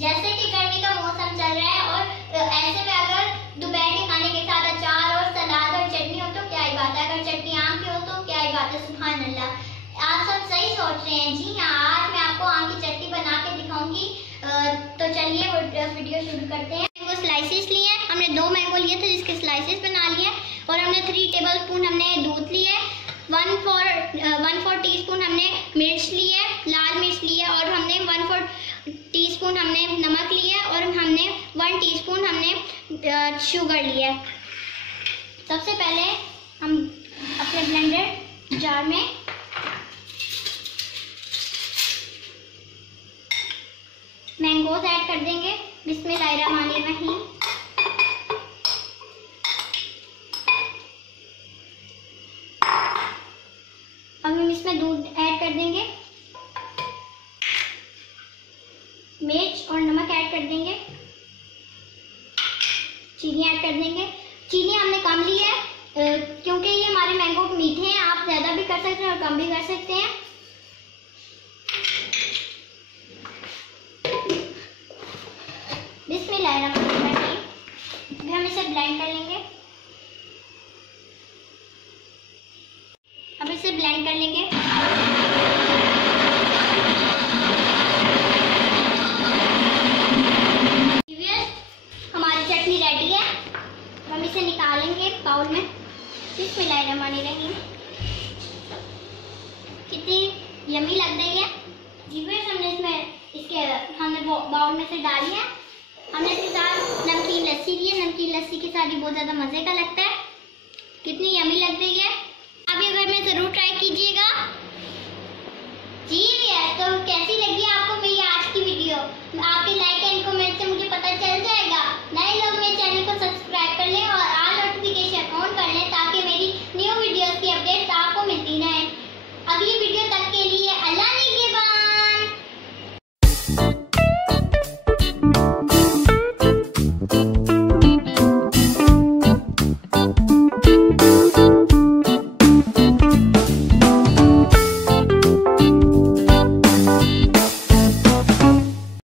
जैसे कि गर्मी का मौसम चल रहा है और ऐसे में अगर दोपहर के खाने के साथ अचार और सलाद और चटनी हो तो क्या ही बात है, अगर चटनी आम की हो तो क्या ही बात है। सुभान अल्लाह। आप सब सही सोच रहे हैं। जी हाँ, आज मैं आपको आम की चटनी बना के दिखाऊंगी। तो चलिए वीडियो शुरू करते हैं। मैंगो स्लाइसेस लिए हैं, हमने 2 मैंगो लिए थे जिसके स्लाइसेस बना लिए और हमने 3 टेबलस्पून हमने दूध लिए, 1/4 टीस्पून हमने मिर्च ली है, लाल मिर्च ली है और हमने 1/4 टीस्पून हमने नमक लिया और हमने 1 टीस्पून हमने शुगर लिया। सबसे पहले हम अपने ब्लेंडर जार में मैंगोज ऐड कर देंगे। बिस्मिल्लाहिर्रहमानिर्रहीम। अब हम इसमें दूध ऐड कर देंगे, मिर्च और नमक ऐड कर देंगे, चीनी ऐड कर देंगे। चीनी हमने कम ली है क्योंकि ये हमारे मैंगो मीठे हैं। आप ज़्यादा भी कर सकते हैं और कम भी कर सकते हैं। बिस्मिल्लाहिर्रहमानिर्रहीम। फिर हम इसे ब्लेंड कर लेंगे। अब इसे ब्लेंड कर लेंगे। हमारी चटनी रेडी है। हम इसे निकालेंगे बाउल में। बिस्मिल्लाहिर्रहमानिर्रहीम। कितनी यम्मी लग रही है। हमने बाउल में से डाली है। हमने इसके साथ नमकीन लस्सी ली है। नमकीन लस्सी के साथ भी बहुत ज़्यादा मज़े का लगता है। कितनी यम्मी लग रही है। आप ये घर में ज़रूर ट्राई कीजिएगा।